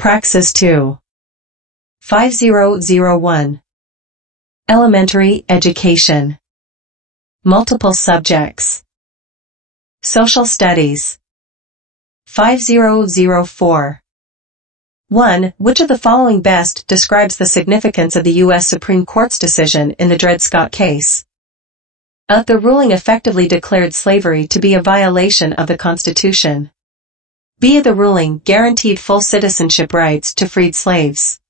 Praxis 2. 5001. Elementary Education. Multiple Subjects. Social Studies. 5004. 1. Which of the following best describes the significance of the U.S. Supreme Court's decision in the Dred Scott case? A. The ruling effectively declared slavery to be a violation of the Constitution. B. The ruling guaranteed full citizenship rights to freed slaves.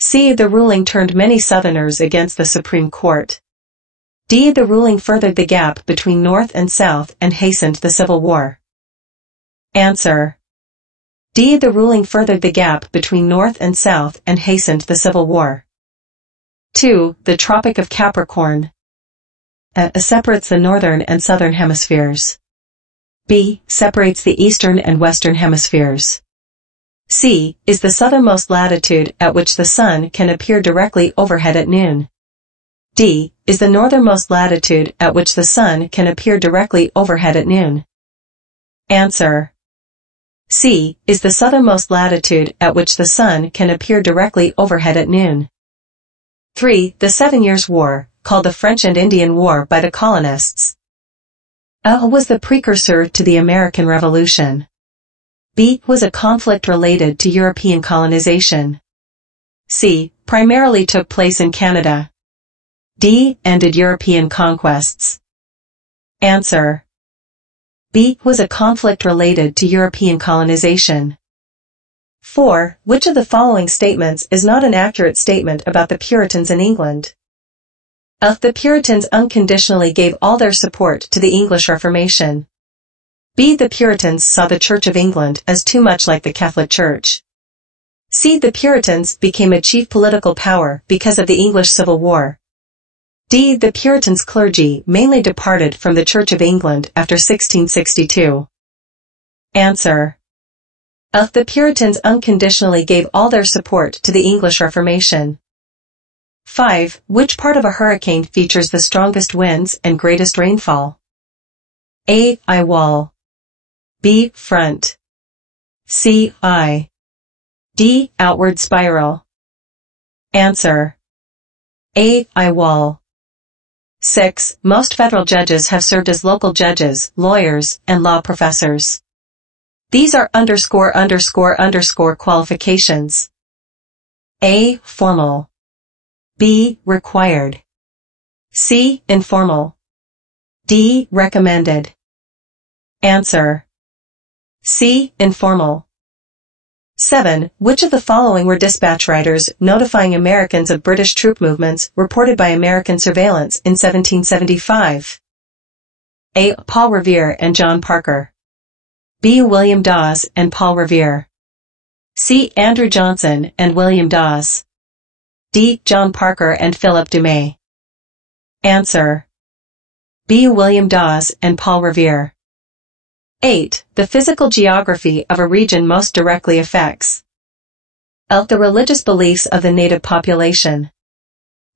C. The ruling turned many Southerners against the Supreme Court. D. The ruling furthered the gap between North and South and hastened the Civil War. Answer. D. The ruling furthered the gap between North and South and hastened the Civil War. 2. The Tropic of Capricorn. A. Separates the northern and southern hemispheres. B. Separates the eastern and western hemispheres. C. Is the southernmost latitude at which the sun can appear directly overhead at noon. D. Is the northernmost latitude at which the sun can appear directly overhead at noon. Answer. C. Is the southernmost latitude at which the sun can appear directly overhead at noon. 3. The 7 Years' War, called the French and Indian War by the colonists. A. Was the precursor to the American Revolution. B. Was a conflict related to European colonization. C. Primarily took place in Canada. D. Ended European conquests. Answer. B. Was a conflict related to European colonization. 4. Which of the following statements is not an accurate statement about the Puritans in England? A. The Puritans unconditionally gave all their support to the English Reformation. B. The Puritans saw the Church of England as too much like the Catholic Church. C. The Puritans became a chief political power because of the English Civil War. D. The Puritans' clergy mainly departed from the Church of England after 1662. Answer. A. The Puritans unconditionally gave all their support to the English Reformation. 5. Which part of a hurricane features the strongest winds and greatest rainfall? A. Eye wall. B. Front. C. Eye. D. Outward spiral. Answer. A. Eye wall. 6. Most federal judges have served as local judges, lawyers, and law professors. These are ___ qualifications. A. Formal. B. Required. C. Informal. D. Recommended. Answer. C. Informal. 7. Which of the following were dispatch riders notifying Americans of British troop movements reported by American surveillance in 1775? A. Paul Revere and John Parker. B. William Dawes and Paul Revere. C. Andrew Johnson and William Dawes. D. John Parker and Philip Dumais. Answer. B. William Dawes and Paul Revere. 8. The physical geography of a region most directly affects. A. The religious beliefs of the native population.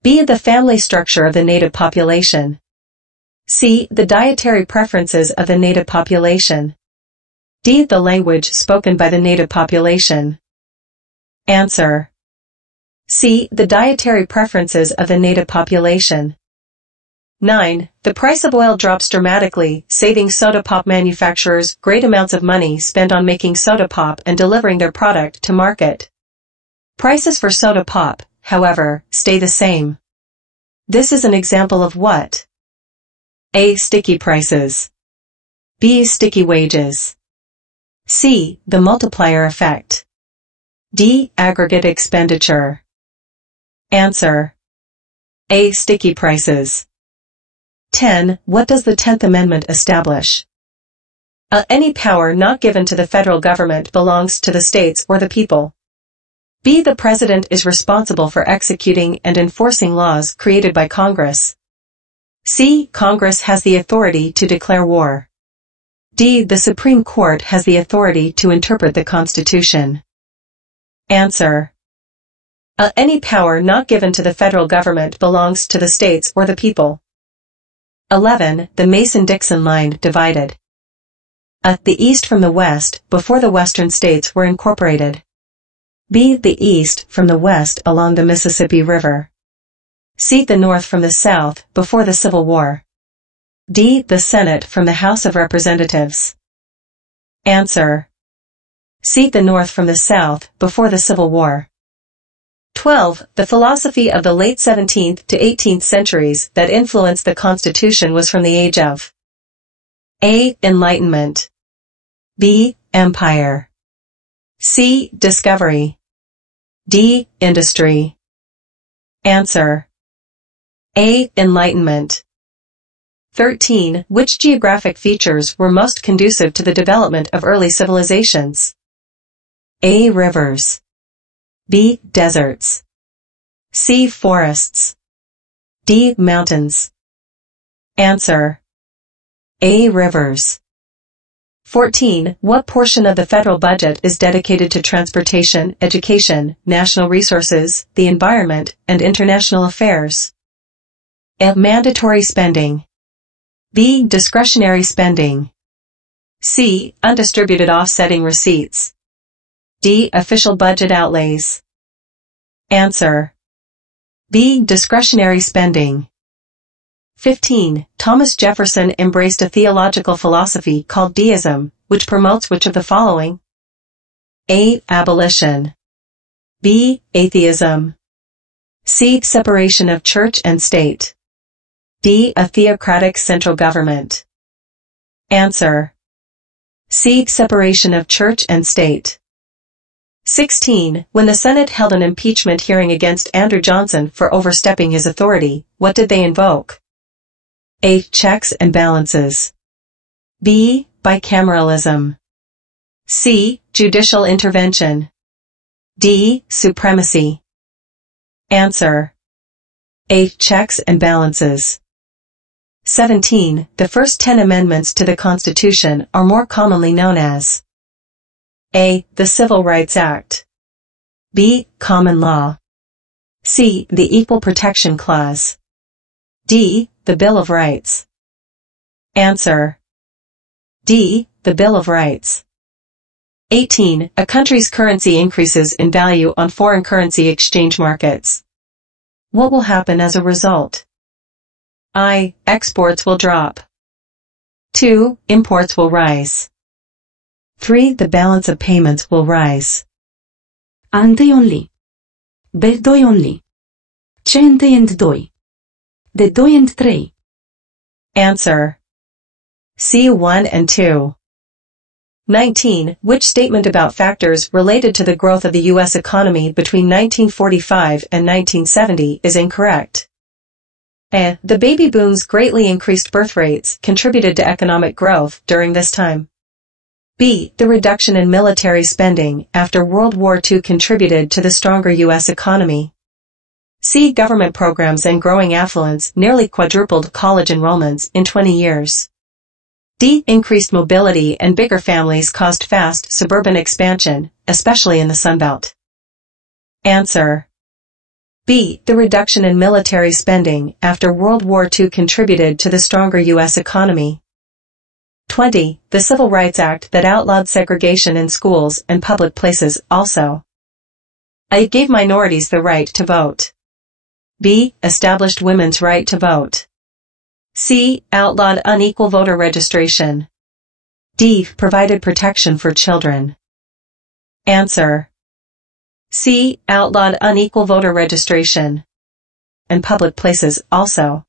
B. The family structure of the native population. C. The dietary preferences of the native population. D. The language spoken by the native population. Answer. C. The dietary preferences of the native population. 9. The price of oil drops dramatically, saving soda pop manufacturers great amounts of money spent on making soda pop and delivering their product to market. Prices for soda pop, however, stay the same. This is an example of what? A. Sticky prices. B. Sticky wages. C. The multiplier effect. D. Aggregate expenditure. Answer. A. Sticky prices. 10. What does the 10th Amendment establish? A. Any power not given to the federal government belongs to the states or the people. B. The President is responsible for executing and enforcing laws created by Congress. C. Congress has the authority to declare war. D. The Supreme Court has the authority to interpret the Constitution. Answer. A. Any power not given to the federal government belongs to the states or the people. 11. The Mason-Dixon line divided. A. The East from the West, before the Western states were incorporated. B. The east from the west along the Mississippi River. C. The north from the south before the Civil War. D. The Senate from the House of Representatives. Answer. C. The north from the south before the Civil War. 12. The philosophy of the late 17th to 18th centuries that influenced the Constitution was from the age of A. Enlightenment. B. Empire. C. Discovery. D. Industry. Answer. A. Enlightenment. 13. Which geographic features were most conducive to the development of early civilizations? A. Rivers. B. Deserts. C. Forests. D. Mountains. Answer. A. Rivers. 14. What portion of the federal budget is dedicated to transportation, education, national resources, the environment, and international affairs? A. Mandatory spending. B. Discretionary spending. C. Undistributed offsetting receipts. D. Official budget outlays. Answer. B. Discretionary spending. 15. Thomas Jefferson embraced a theological philosophy called deism, which promotes which of the following? A. Abolition. B. Atheism. C. Separation of church and state. D. A theocratic central government. Answer. C. Separation of church and state. 16. When the Senate held an impeachment hearing against Andrew Johnson for overstepping his authority, what did they invoke? A. Checks and balances. B. Bicameralism. C. Judicial intervention. D. Supremacy. Answer. A. Checks and balances. 17. The first 10 amendments to the Constitution are more commonly known as A. The Civil Rights Act. B. Common Law. C. The Equal Protection Clause. D. The Bill of Rights. Answer. D. The Bill of Rights. 18. A country's currency increases in value on foreign currency exchange markets. What will happen as a result? I. Exports will drop. 2. Imports will rise. 3. The balance of payments will rise. Întâi only. B. Doi only. C. Întâi and doi. D. Doi and trei. Answer. C. 1 and 2. 19. Which statement about factors related to the growth of the U.S. economy between 1945 and 1970 is incorrect? A. The baby boom's greatly increased birth rates contributed to economic growth during this time. B. The reduction in military spending after World War II contributed to the stronger U.S. economy. C. Government programs and growing affluence nearly quadrupled college enrollments in 20 years. D. Increased mobility and bigger families caused fast suburban expansion, especially in the Sunbelt. Answer. B. The reduction in military spending after World War II contributed to the stronger U.S. economy. 20. The Civil Rights Act that outlawed segregation in schools and public places also. A. Gave minorities the right to vote. B. Established women's right to vote. C. Outlawed unequal voter registration. D. Provided protection for children. Answer. C. Outlawed unequal voter registration. And public places also.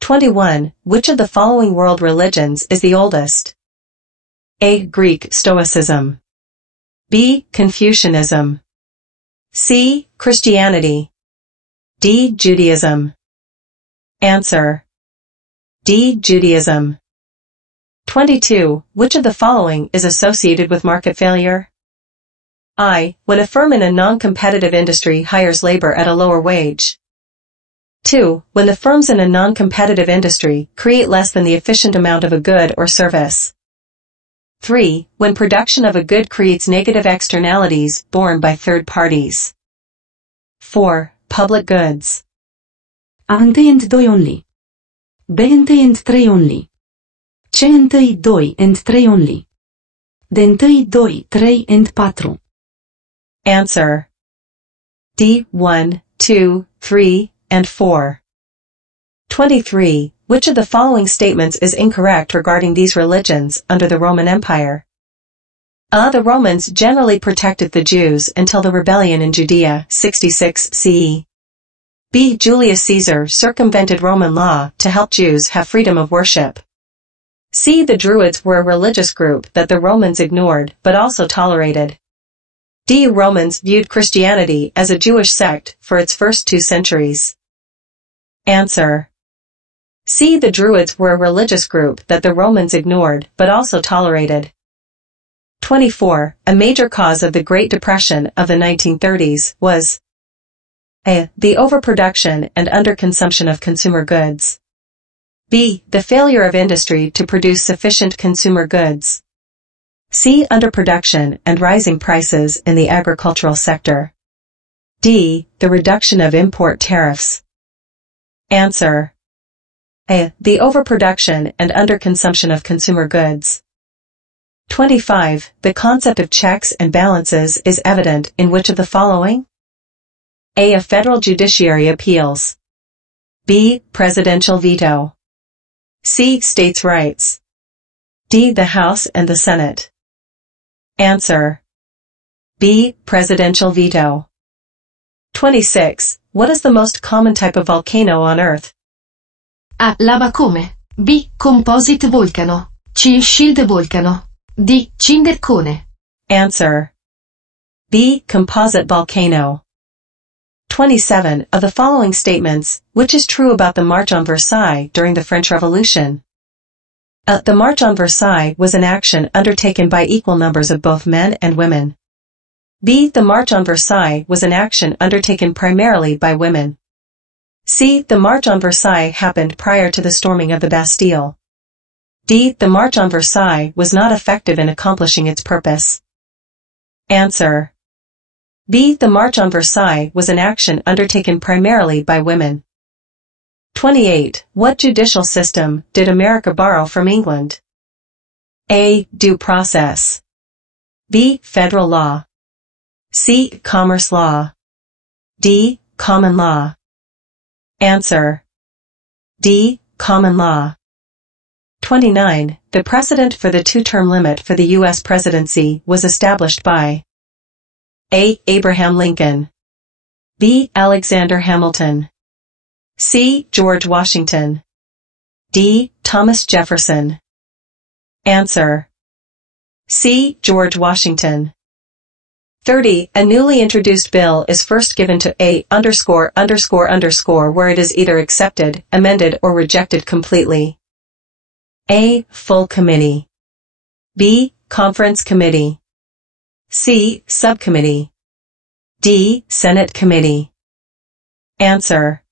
21. Which of the following world religions is the oldest? A. Greek Stoicism. B. Confucianism. C. Christianity. D. Judaism. Answer. D. Judaism. 22. Which of the following is associated with market failure? I. When a firm in a non-competitive industry hires labor at a lower wage. 2. When the firms in a non-competitive industry create less than the efficient amount of a good or service. 3. When production of a good creates negative externalities borne by third parties. 4. Public goods. A. Întâi and doi only. B. Întâi and trei only. C. Întâi, doi and trei only. D. Întâi, doi, trei and patru. Answer. D. 1, 2, 3, and 4. 23. Which of the following statements is incorrect regarding these religions under the Roman Empire? A. The Romans generally protected the Jews until the rebellion in Judea, 66 CE. B. Julius Caesar circumvented Roman law to help Jews have freedom of worship. C. The Druids were a religious group that the Romans ignored but also tolerated. D. Romans viewed Christianity as a Jewish sect for its first 2 centuries. Answer. C. The Druids were a religious group that the Romans ignored but also tolerated. 24. A major cause of the Great Depression of the 1930s was A. The overproduction and underconsumption of consumer goods. B. The failure of industry to produce sufficient consumer goods. C. Underproduction and rising prices in the agricultural sector. D. The reduction of import tariffs. Answer. A. The overproduction and underconsumption of consumer goods. 25. The concept of checks and balances is evident in which of the following? A. Federal judiciary appeals. B. Presidential veto. C. States' rights. D. The House and the Senate. Answer. B. Presidential veto. 26. What is the most common type of volcano on Earth? A. Lava cone. B. Composite volcano. C. Shield volcano. D. Cinder cone. Answer. B. Composite volcano. 27. Of the following statements, which is true about the March on Versailles during the French Revolution? A. The March on Versailles was an action undertaken by equal numbers of both men and women. B. The March on Versailles was an action undertaken primarily by women. C. The March on Versailles happened prior to the storming of the Bastille. D. The March on Versailles was not effective in accomplishing its purpose. Answer. B. The March on Versailles was an action undertaken primarily by women. 28. What judicial system did America borrow from England? A. Due process. B. Federal law. C. Commerce law. D. Common law. Answer. D. Common law. 29. The precedent for the 2-term limit for the U.S. presidency was established by A. Abraham Lincoln. B. Alexander Hamilton. C. George Washington. D. Thomas Jefferson. Answer. C. George Washington. 30. A newly introduced bill is first given to A ____ where it is either accepted, amended or rejected completely. A. Full committee. B. Conference committee. C. Subcommittee. D. Senate committee. Answer.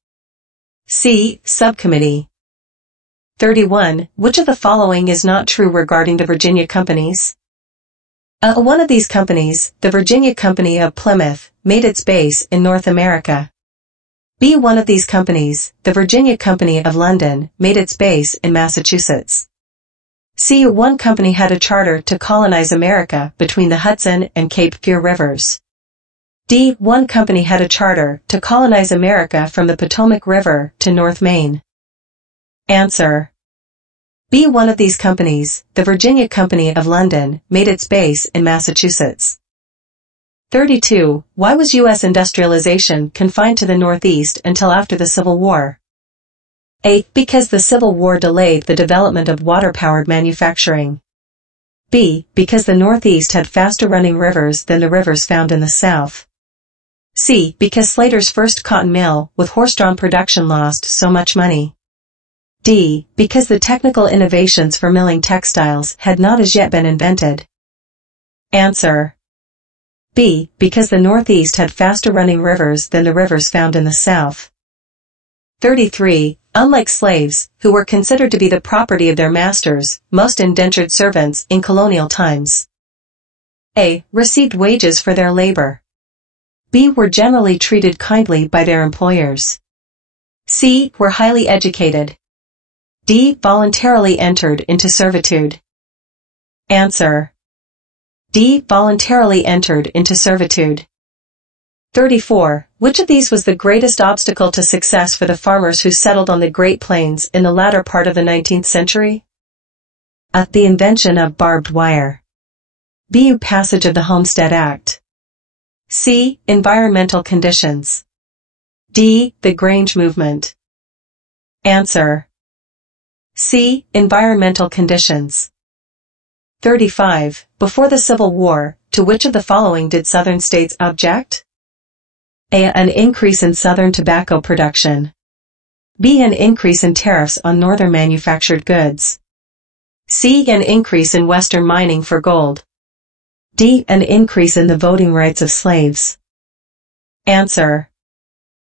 C. Subcommittee. 31. Which of the following is not true regarding the Virginia companies? One of these companies, the Virginia Company of Plymouth, made its base in North America. B. One of these companies, the Virginia Company of London, made its base in Massachusetts. C. One company had a charter to colonize America between the Hudson and Cape Fear rivers. D. One company had a charter to colonize America from the Potomac River to North Maine. Answer. B. One of these companies, the Virginia Company of London, made its base in Massachusetts. 32. Why was U.S. industrialization confined to the Northeast until after the Civil War? A. Because the Civil War delayed the development of water-powered manufacturing. B. Because the Northeast had faster-running rivers than the rivers found in the South. C. Because Slater's first cotton mill with horse-drawn production lost so much money. D. Because the technical innovations for milling textiles had not as yet been invented. Answer. B. Because the Northeast had faster-running rivers than the rivers found in the South. 33. Unlike slaves, who were considered to be the property of their masters, most indentured servants in colonial times A. Received wages for their labor. B. Were generally treated kindly by their employers. C. Were highly educated. D. Voluntarily entered into servitude. Answer. D. Voluntarily entered into servitude. 34. Which of these was the greatest obstacle to success for the farmers who settled on the Great Plains in the latter part of the 19th century? A. The invention of barbed wire. B. Passage of the Homestead Act. C. Environmental conditions. D. The Grange movement. Answer. C. Environmental conditions. 35. Before the Civil War, to which of the following did Southern states object? A. An increase in Southern tobacco production. B. An increase in tariffs on Northern manufactured goods. C. An increase in Western mining for gold. D. An increase in the voting rights of slaves. Answer.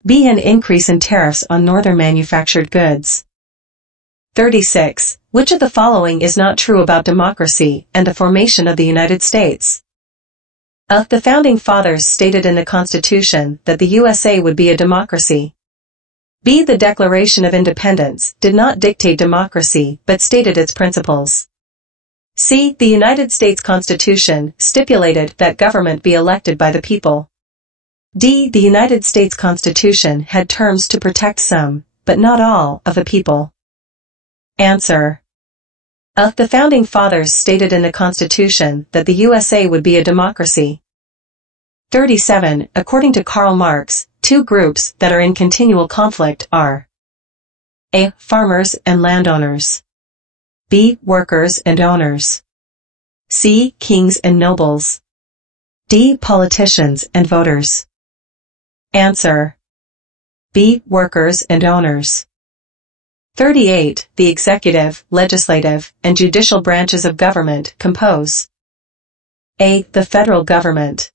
B. An increase in tariffs on Northern manufactured goods. 36. Which of the following is not true about democracy and the formation of the United States? A. The Founding Fathers stated in the Constitution that the USA would be a democracy. B. The Declaration of Independence did not dictate democracy but stated its principles. C. The United States Constitution stipulated that government be elected by the people. D. The United States Constitution had terms to protect some, but not all, of the people. Answer. A. The Founding Fathers stated in the Constitution that the USA would be a democracy. 37. According to Karl Marx, two groups that are in continual conflict are A. Farmers and landowners. B. Workers and owners. C. Kings and nobles. D. Politicians and voters. Answer. B. Workers and owners. 38. The executive, legislative, and judicial branches of government compose A. The federal government.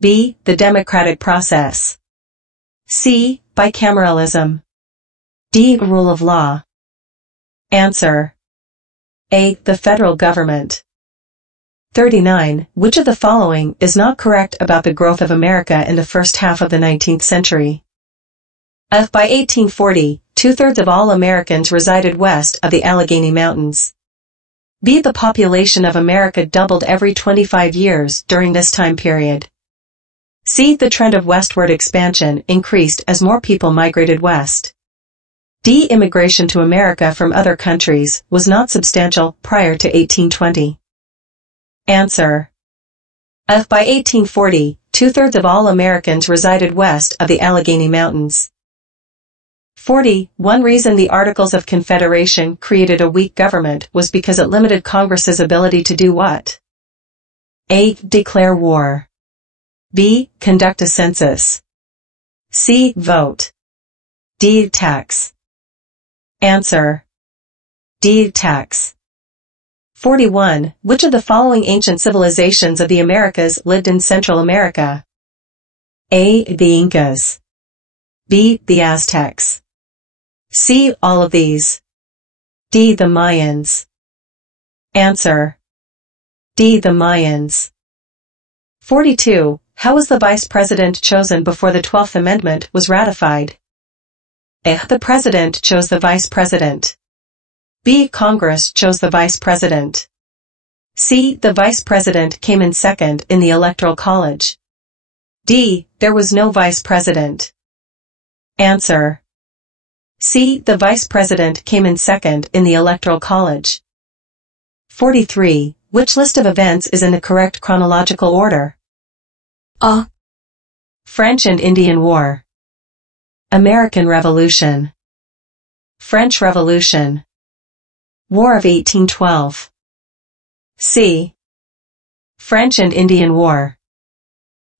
B. The democratic process. C. Bicameralism. D. Rule of law. Answer. A. The federal government. 39. Which of the following is not correct about the growth of America in the first half of the 19th century? A. By 1840, two-thirds of all Americans resided west of the Allegheny Mountains. B. The population of America doubled every 25 years during this time period. C. The trend of westward expansion increased as more people migrated west. D. Immigration to America from other countries was not substantial prior to 1820. Answer. A. By 1840, two-thirds of all Americans resided west of the Allegheny Mountains. 40. One reason the Articles of Confederation created a weak government was because it limited Congress's ability to do what? A. Declare war. B. Conduct a census. C. Vote. D. Tax. Answer. D. Tax. 41. Which of the following ancient civilizations of the Americas lived in Central America? A. The Incas. B. The Aztecs. C. All of these. D. The Mayans. Answer. D. The Mayans. 42. How was the Vice President chosen before the 12th Amendment was ratified? A. The President chose the Vice President. B. Congress chose the Vice President. C. The Vice President came in second in the Electoral College. D. There was no Vice President. Answer. C. The Vice President came in second in the Electoral College. 43. Which list of events is in the correct chronological order? A. French and Indian War. American Revolution. French Revolution. War of 1812. C. French and Indian War.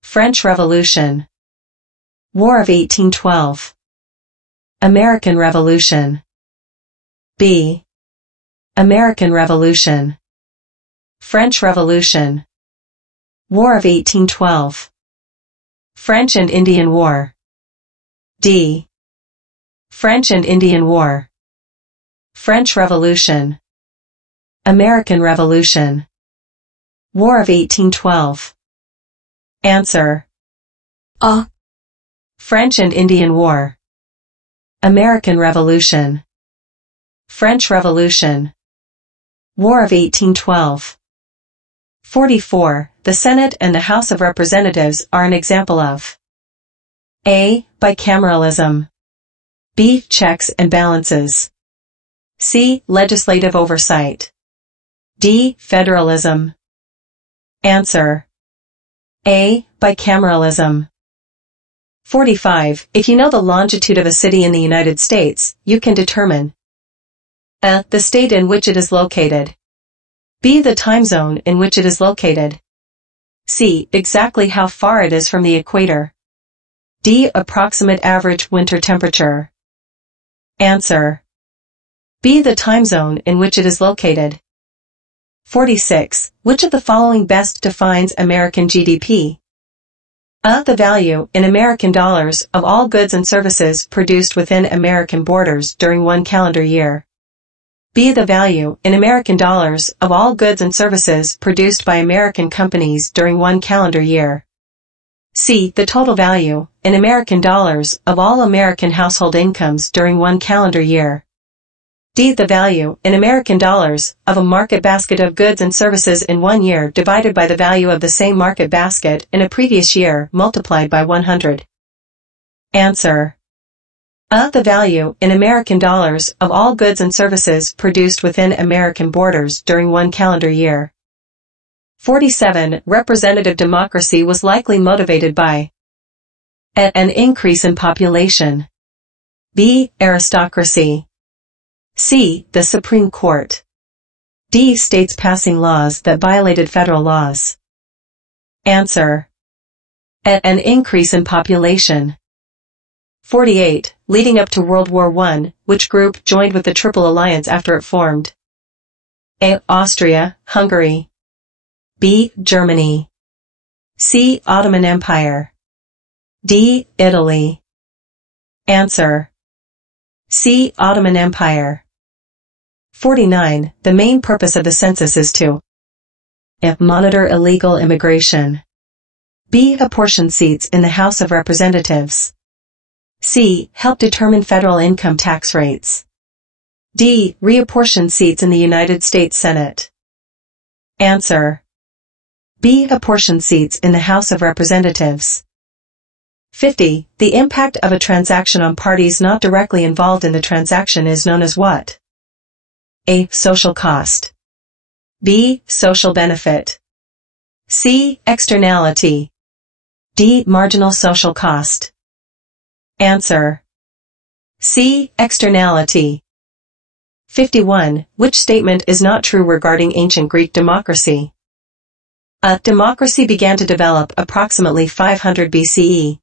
French Revolution. War of 1812. American Revolution. B. American Revolution. French Revolution. War of 1812. French and Indian War. D. French and Indian War. French Revolution. American Revolution. War of 1812. Answer. A. French and Indian War. American Revolution. French Revolution. War of 1812. 44. The Senate and the House of Representatives are an example of A. Bicameralism. B. Checks and balances. C. Legislative oversight. D. Federalism. Answer. A. Bicameralism. 45. If you know the longitude of a city in the United States, you can determine A. The state in which it is located. B. The time zone in which it is located. C. Exactly how far it is from the equator. D. Approximate average winter temperature. Answer. B. The time zone in which it is located. 46. Which of the following best defines American GDP? A. The value, in American dollars, of all goods and services produced within American borders during one calendar year. B. The value, in American dollars, of all goods and services produced by American companies during one calendar year. C. The total value, in American dollars, of all American household incomes during one calendar year. D. The value, in American dollars, of a market basket of goods and services in 1 year divided by the value of the same market basket in a previous year multiplied by 100. Answer. A. The value, in American dollars, of all goods and services produced within American borders during one calendar year. 47. Representative democracy was likely motivated by A. An increase in population. B. Aristocracy. C. The Supreme Court. D. States passing laws that violated federal laws. Answer. A. An increase in population. 48. Leading up to World War I, which group joined with the Triple Alliance after it formed? A. Austria, Hungary. B. Germany. C. Ottoman Empire. D. Italy. Answer. C. Ottoman Empire. 49. The main purpose of the census is to A. Monitor illegal immigration. B. Apportion seats in the House of Representatives. C. Help determine federal income tax rates. D. Reapportion seats in the United States Senate. Answer. B. Apportion seats in the House of Representatives. 50. The impact of a transaction on parties not directly involved in the transaction is known as what? A. Social cost. B. Social benefit. C. Externality. D. Marginal social cost. Answer. C. Externality. 51. Which statement is not true regarding ancient Greek democracy? A. Democracy began to develop approximately 500 BCE.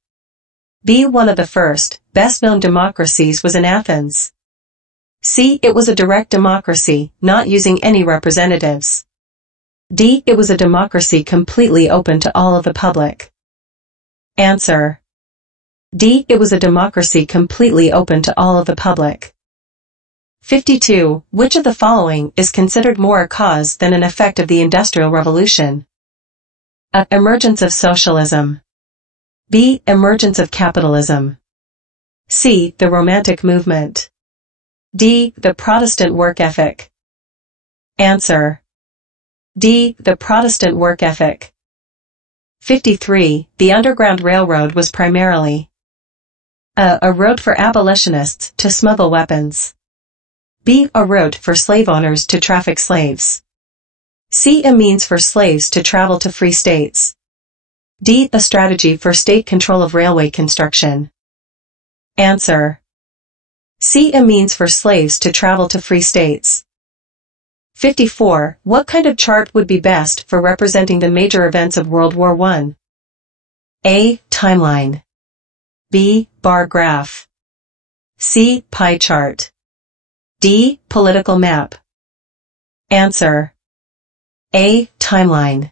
B. One of the first, best-known democracies was in Athens. C. It was a direct democracy, not using any representatives. D. It was a democracy completely open to all of the public. Answer. D. It was a democracy completely open to all of the public. 52. Which of the following is considered more a cause than an effect of the Industrial Revolution? A. Emergence of socialism. B. Emergence of capitalism. C. The Romantic movement. D. The Protestant work ethic. Answer. D. The Protestant work ethic. 53. The Underground Railroad was primarily A road for abolitionists to smuggle weapons. B. A route for slave owners to traffic slaves. C. A means for slaves to travel to free states. D. A strategy for state control of railway construction. Answer. C. A means for slaves to travel to free states. 54. What kind of chart would be best for representing the major events of World War I? A. Timeline. B. Bar graph. C. Pie chart. D. Political map. Answer. A. Timeline.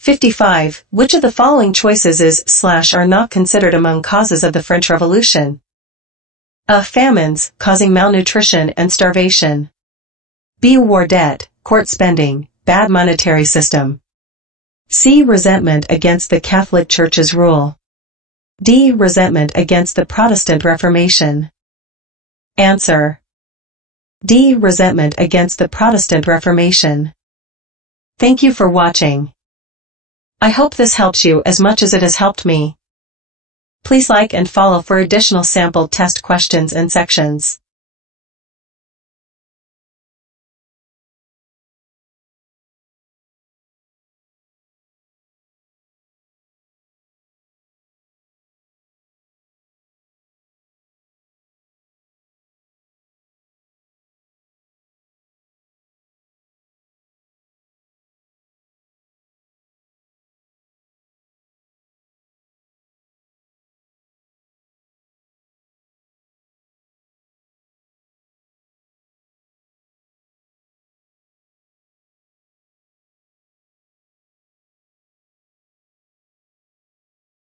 55. Which of the following choices is/are not considered among causes of the French Revolution? A. Famines, causing malnutrition and starvation. B. War debt, court spending, bad monetary system. C. Resentment against the Catholic Church's rule. D. Resentment against the Protestant Reformation. Answer. D. Resentment against the Protestant Reformation. Thank you for watching. I hope this helps you as much as it has helped me. Please like and follow for additional sampled test questions and sections.